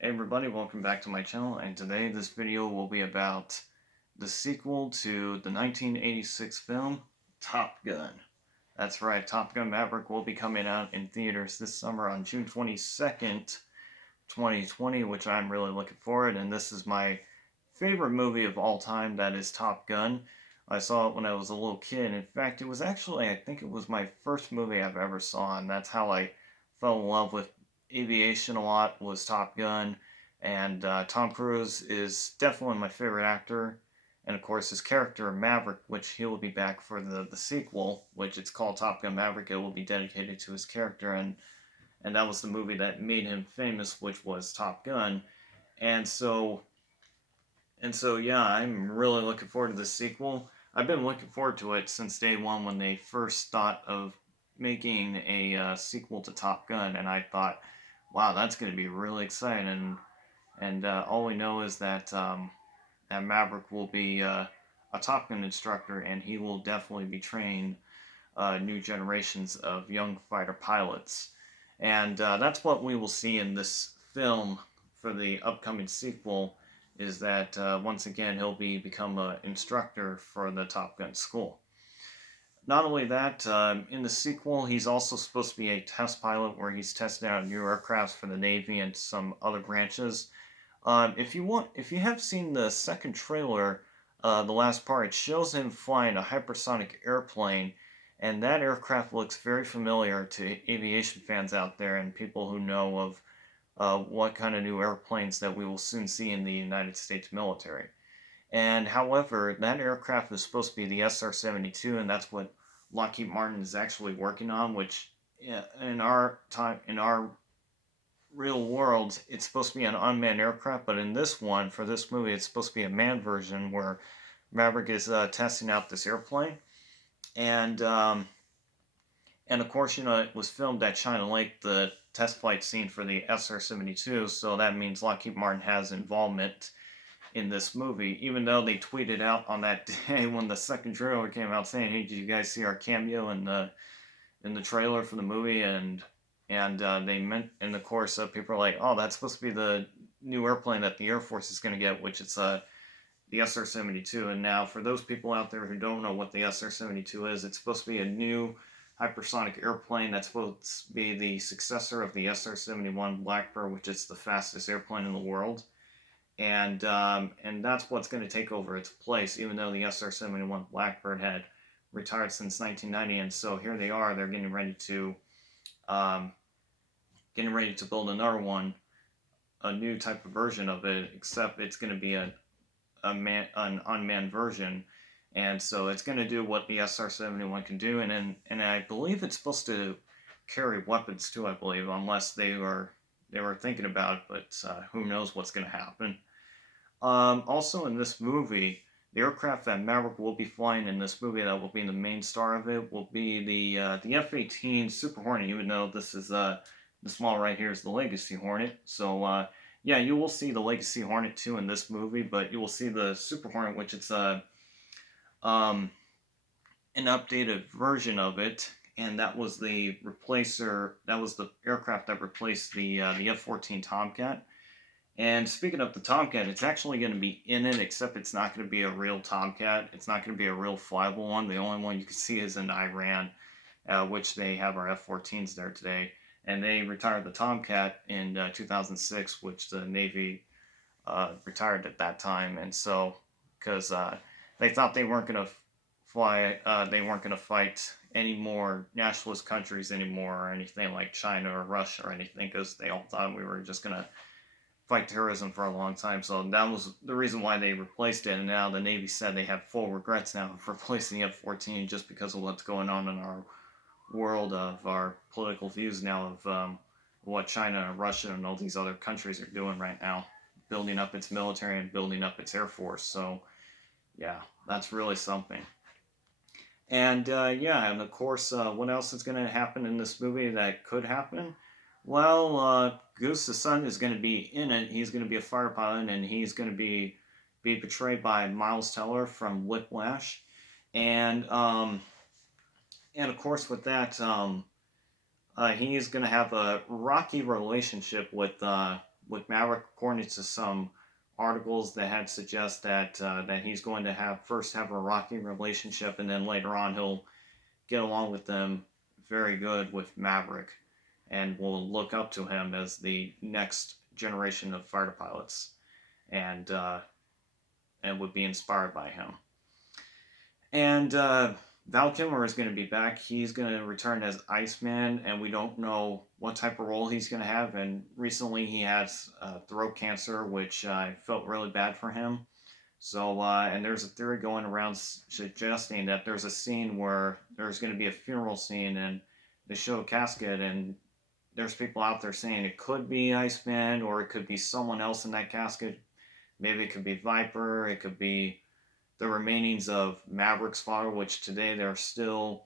Hey everybody, welcome back to my channel, and today this video will be about the sequel to the 1986 film, Top Gun. That's right, Top Gun Maverick will be coming out in theaters this summer on June 22nd, 2020, which I'm really looking forward, and this is my favorite movie of all time, that is Top Gun. I saw it when I was a little kid. In fact, it was actually, I think it was my first movie I've ever saw, and that's how I fell in love with aviation a lot, was Top Gun. And Tom Cruise is definitely my favorite actor. And of course, his character Maverick, which he will be back for the sequel, which it's called Top Gun Maverick, it will be dedicated to his character, and that was the movie that made him famous, which was Top Gun. And so yeah, I'm really looking forward to the sequel. I've been looking forward to it since day one when they first thought of making a sequel to Top Gun, and I thought, wow, that's going to be really exciting. And all we know is that Maverick will be a Top Gun instructor, and he will definitely be training new generations of young fighter pilots. And that's what we will see in this film for the upcoming sequel, is that once again he'll become an instructor for the Top Gun school. Not only that, in the sequel, he's also supposed to be a test pilot where he's testing out new aircrafts for the Navy and some other branches. If you have seen the second trailer, the last part, it shows him flying a hypersonic airplane, and that aircraft looks very familiar to aviation fans out there and people who know of what kind of new airplanes that we will soon see in the United States military. And however, that aircraft is supposed to be the SR-72, and that's what Lockheed Martin is actually working on. Which, in our real world, it's supposed to be an unmanned aircraft, but in this one, for this movie, it's supposed to be a manned version where Maverick is testing out this airplane, and and of course, it was filmed at China Lake, the test flight scene for the SR-72, so that means Lockheed Martin has involvement in this movie, even though they tweeted out on that day when the second trailer came out saying, "Hey, did you guys see our cameo in the trailer for the movie?" And they meant, and of course, people are like, "Oh, that's supposed to be the new airplane that the Air Force is going to get, which it's the SR-72." And now, for those people out there who don't know what the SR-72 is, it's supposed to be a new hypersonic airplane that's supposed to be the successor of the SR-71 Blackbird, which is the fastest airplane in the world. And that's what's going to take over its place, even though the SR-71 Blackbird had retired since 1990. And so here they are; they're um, getting ready to build another one, a new type of version of it, except it's going to be an unmanned version. And so it's going to do what the SR-71 can do, and I believe it's supposed to carry weapons too. I believe, unless they were thinking about it, but who knows what's going to happen. Also, in this movie, the aircraft that Maverick will be flying in this movie, that will be the main star of it, will be the F-18 Super Hornet. Even though this is the small right here is the Legacy Hornet. So yeah, you will see the Legacy Hornet too in this movie, but you will see the Super Hornet, which it's um, an updated version of it, and that was the replacer. That was the aircraft that replaced the F-14 Tomcat. And speaking of the Tomcat, it's actually going to be in it, except it's not going to be a real Tomcat. It's not going to be a real flyable one. The only one you can see is in Iran, which they have our F-14s there today. And they retired the Tomcat in 2006, which the Navy retired at that time. And so, because they thought they weren't going to they weren't going to fight any more nationalist countries anymore, or anything like China or Russia or anything, because they all thought we were just going to fight terrorism for a long time. So that was the reason why they replaced it. And now the Navy said they have full regrets now of replacing the F-14, just because of what's going on in our world, of our political views now of what China and Russia and all these other countries are doing right now, building up its military and building up its air force. So yeah, that's really something. And yeah, and of course, what else is going to happen in this movie that could happen? Well, Goose the Son is going to be in it. He's going to be a fighter pilot, and he's going to be portrayed by Miles Teller from Whiplash, and and of course with that, he's going to have a rocky relationship with with Maverick, according to some articles that had suggest that he's going to have a rocky relationship, and then later on he'll get along with them very good with Maverick, and will look up to him as the next generation of fighter pilots, and and would be inspired by him. And Val Kilmer is going to be back. He's going to return as Iceman, and we don't know what type of role he's going to have. And recently he has throat cancer, which I felt really bad for him. So, and there's a theory going around suggesting that there's a scene where there's going to be a funeral scene, and they show a casket, and there's people out there saying it could be Iceman, or it could be someone else in that casket. Maybe it could be Viper, it could be the remainings of Maverick's father, which today there are still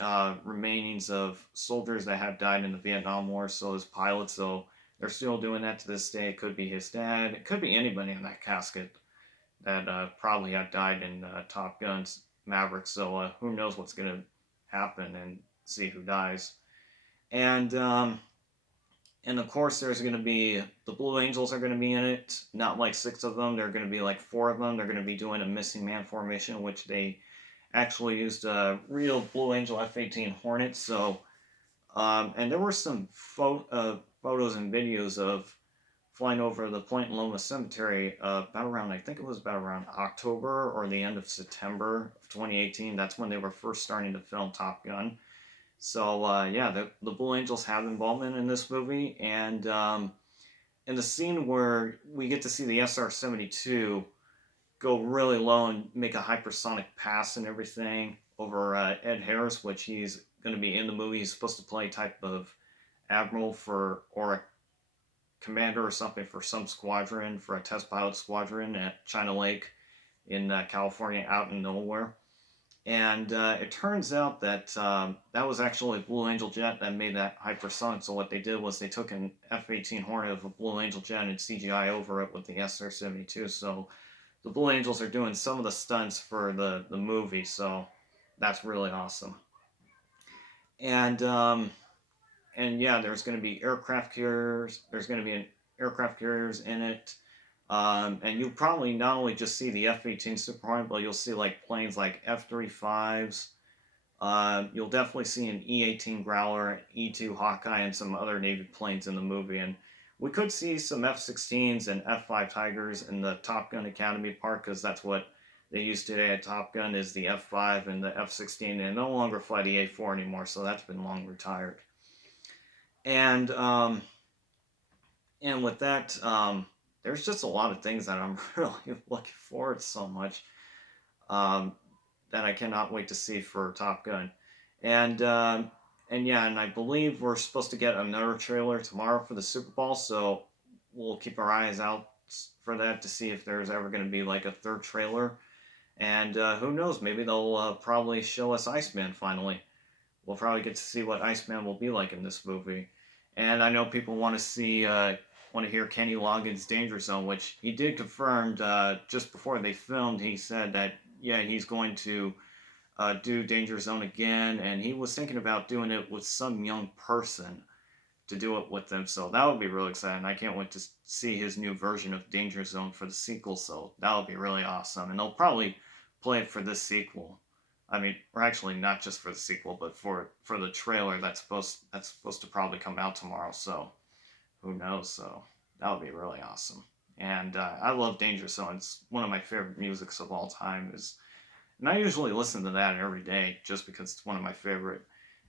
remainings of soldiers that have died in the Vietnam War, so as pilots, so they're still doing that to this day. It could be his dad, it could be anybody in that casket that probably had died in Top Gun's Maverick, so who knows what's going to happen, and see who dies. And of course, there's going to be the Blue Angels are going to be in it. Not like 6 of them. They're going to be like 4 of them. They're going to be doing a missing man formation, which they actually used a real Blue Angel F-18 Hornet. So, and there were some photos and videos of flying over the Point Loma Cemetery about around, I think it was about around October or the end of September of 2018. That's when they were first starting to film Top Gun. So yeah, the Blue Angels have involvement in this movie, and in the scene where we get to see the SR-72 go really low and make a hypersonic pass and everything over Ed Harris, which he's going to be in the movie. He's supposed to play type of admiral or a commander or something for some squadron, for a test pilot squadron at China Lake in California, out in nowhere. And it turns out that that was actually a Blue Angel jet that made that hypersonic. So what they did was they took an F-18 Hornet of a Blue Angel jet and CGI over it with the SR-72. So the Blue Angels are doing some of the stunts for the movie. So that's really awesome. And yeah, there's going to be aircraft carriers. There's going to be an aircraft carriers in it. And you'll probably not only just see the F-18 Super Hornet, but you'll see like planes like F-35s. You'll definitely see an E-18 Growler, E-2 Hawkeye, and some other Navy planes in the movie. And we could see some F-16s and F-5 Tigers in the Top Gun Academy Park, because that's what they use today at Top Gun, is the F-5 and the F-16. They no longer fly the A-4 anymore, so that's been long retired. And with that, there's just a lot of things that I'm really looking forward to so much that I cannot wait to see for Top Gun. And yeah, and I believe we're supposed to get another trailer tomorrow for the Super Bowl, so we'll keep our eyes out for that to see if there's ever going to be like a third trailer. And who knows, maybe they'll probably show us Iceman finally. We'll probably get to see what Iceman will be like in this movie. And I know people want to hear Kenny Loggins' Danger Zone, which he did confirm just before they filmed. He said that, yeah, he's going to do Danger Zone again, and he was thinking about doing it with some young person to do it with them, so that would be really exciting. I can't wait to see his new version of Danger Zone for the sequel, so that would be really awesome, and they'll probably play it for this sequel. I mean, or actually not just for the sequel, but for the trailer that's supposed to probably come out tomorrow, so who knows, so that would be really awesome. And I love Danger Zone. It's one of my favorite musics of all time. And I usually listen to that every day just because it's one of my favorite.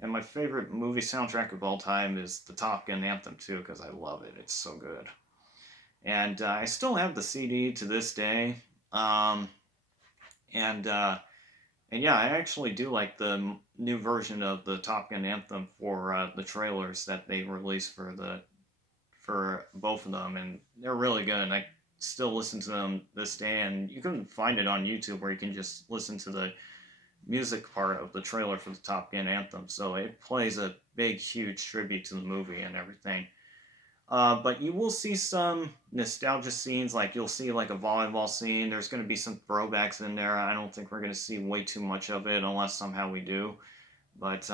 And my favorite movie soundtrack of all time is the Top Gun anthem too, because I love it. It's so good. And I still have the CD to this day. And yeah, I actually do like the new version of the Top Gun anthem for the trailers that they released for both of them, and they're really good. And I still listen to them this day, and you can find it on YouTube where you can just listen to the music part of the trailer for the Top Gun anthem. So it plays a big, huge tribute to the movie and everything. But you will see some nostalgia scenes, like you'll see like a volleyball scene. There's going to be some throwbacks in there. I don't think we're going to see way too much of it unless somehow we do. But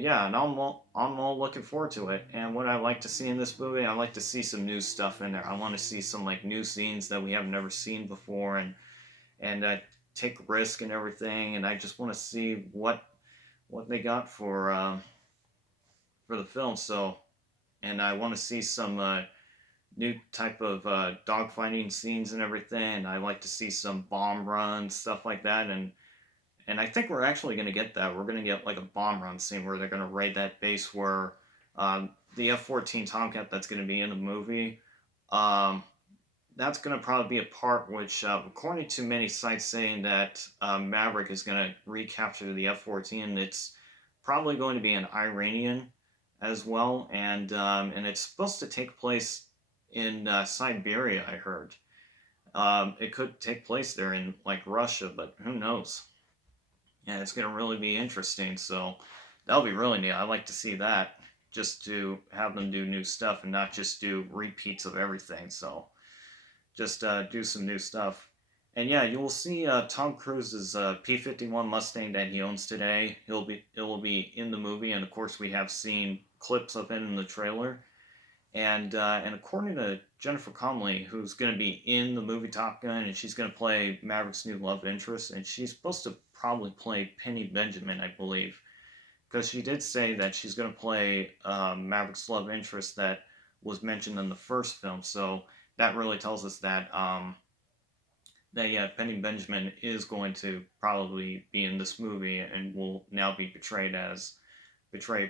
yeah, and I'm all looking forward to it. And what I like to see in this movie, I like to see some new stuff in there. I want to see some like new scenes that we have never seen before, and take risk and everything. And I just want to see what they got for the film. So, and I want to see some new type of dogfighting scenes and everything. I like to see some bomb runs, stuff like that, and I think we're actually going to get that. We're going to get like a bomb run scene where they're going to raid that base where the F-14 Tomcat that's going to be in the movie. Um, that's going to probably be a part which, according to many sites saying that Maverick is going to recapture the F-14, it's probably going to be an Iranian as well, and it's supposed to take place in Siberia. I heard it could take place there in like Russia, but who knows? And it's going to really be interesting. So that'll be really neat. I like to see that, just to have them do new stuff and not just do repeats of everything. So just do some new stuff. And yeah, you will see Tom Cruise's P-51 Mustang that he owns today. It will be in the movie, and of course we have seen clips of it in the trailer. And according to Jennifer Connelly, who's going to be in the movie Top Gun, and she's going to play Maverick's new love interest, and she's supposed to probably play Penny Benjamin, I believe, because she did say that she's going to play Maverick's love interest that was mentioned in the first film. So that really tells us that yeah, Penny Benjamin is going to probably be in this movie and will now be betrayed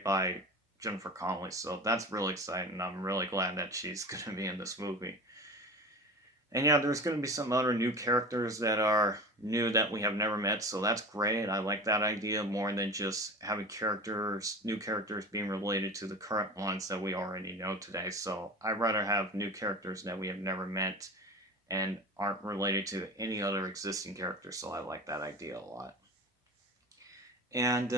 by Jennifer Connelly. So that's really exciting. I'm really glad that she's going to be in this movie. And yeah, there's going to be some other new characters that are new that we have never met. So that's great. I like that idea more than just having new characters being related to the current ones that we already know today. So I'd rather have new characters that we have never met and aren't related to any other existing characters. So I like that idea a lot. And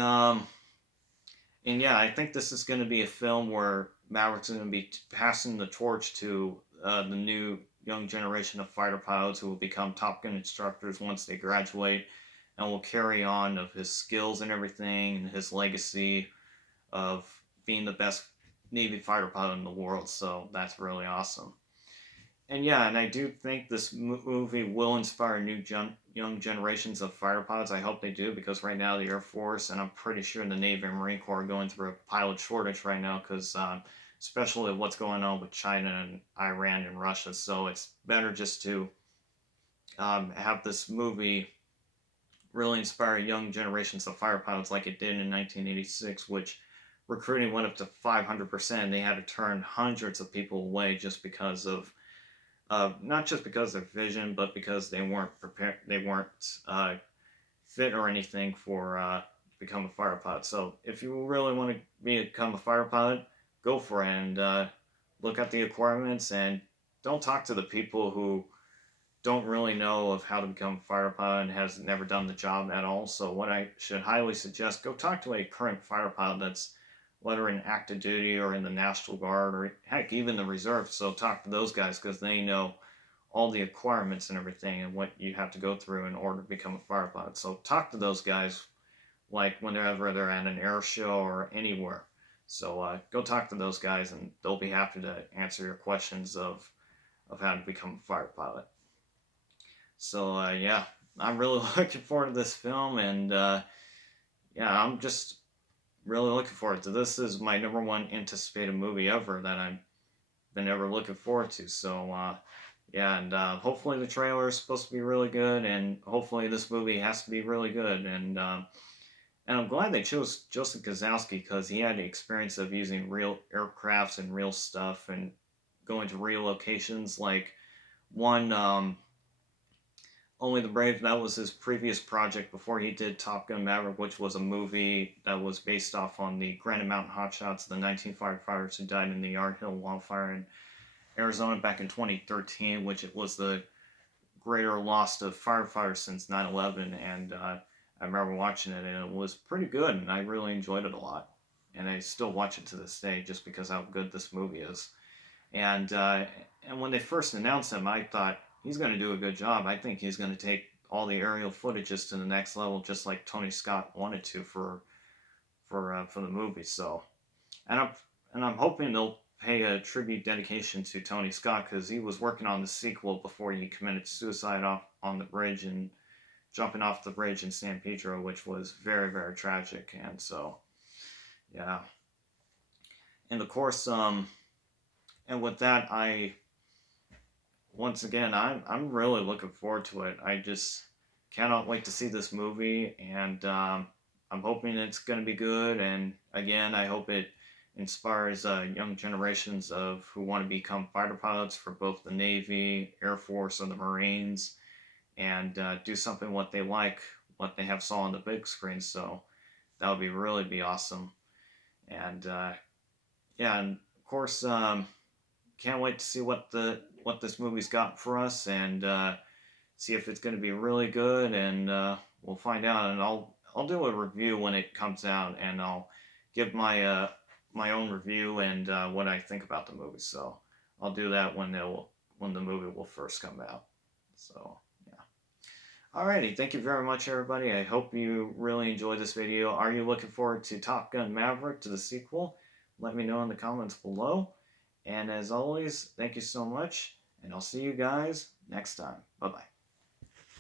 and yeah, I think this is going to be a film where Maverick's going to be passing the torch to the new young generation of fighter pilots who will become Top Gun instructors once they graduate, and will carry on of his skills and everything, and his legacy of being the best Navy fighter pilot in the world. So that's really awesome. And yeah, and I do think this movie will inspire young generations of fighter pilots. I hope they do, because right now the Air Force and I'm pretty sure the Navy and Marine Corps are going through a pilot shortage right now, because especially what's going on with China and Iran and Russia. So it's better just to have this movie really inspire young generations of fighter pilots like it did in 1986, which recruiting went up to 500%. They had to turn hundreds of people away just because of not just because of their vision, but because they weren't prepared, they weren't fit or anything for to become a fighter pilot. So if you really want to become a fighter pilot, go for it, and look at the requirements, and don't talk to the people who don't really know of how to become a fighter pilot and has never done the job at all. So what I should highly suggest, go talk to a current fighter pilot that's whether in active duty or in the National Guard or heck even the reserve. So talk to those guys, because they know all the requirements and everything and what you have to go through in order to become a fighter pilot. So talk to those guys like whenever they're at an air show or anywhere. So go talk to those guys, and they'll be happy to answer your questions of how to become a fighter pilot. So yeah, I'm really looking forward to this film, and yeah, I'm just really looking forward to this. Is my number one anticipated movie ever that I've been ever looking forward to. So yeah, and hopefully the trailer is supposed to be really good, and hopefully this movie has to be really good. And I'm glad they chose Joseph Kozlowski, because he had the experience of using real aircrafts and real stuff and going to real locations. Like one, Only the Brave, that was his previous project before he did Top Gun Maverick, which was a movie that was based off on the Granite Mountain Hotshots, the 19 firefighters who died in the Yard Hill wildfire in Arizona back in 2013, which it was the greater loss of firefighters since 9/11. And I remember watching it, and it was pretty good, and I really enjoyed it a lot. And I still watch it to this day just because how good this movie is. And and when they first announced him, I thought he's going to do a good job. I think he's going to take all the aerial footages to the next level, just like Tony Scott wanted to for for the movie. So, and I'm hoping they'll pay a tribute dedication to Tony Scott because he was working on the sequel before he committed suicide off on the bridge and jumping off the bridge in San Pedro, which was very, very tragic. And so, yeah. And of course, and with that, once again, I'm really looking forward to it. I just cannot wait to see this movie, and I'm hoping it's going to be good. And again, I hope it inspires young generations of who want to become fighter pilots for both the Navy, Air Force, or the Marines, and do something what they like, what they have saw on the big screen. So that would really be awesome. And yeah, and of course, can't wait to see what this movie's got for us, and see if it's going to be really good. And we'll find out. And I'll do a review when it comes out, and I'll give my own review and what I think about the movie. So I'll do that when the movie will first come out. So yeah. Alrighty, thank you very much, everybody. I hope you really enjoyed this video. Are you looking forward to Top Gun Maverick, to the sequel? Let me know in the comments below. And as always, thank you so much, and I'll see you guys next time. Bye-bye.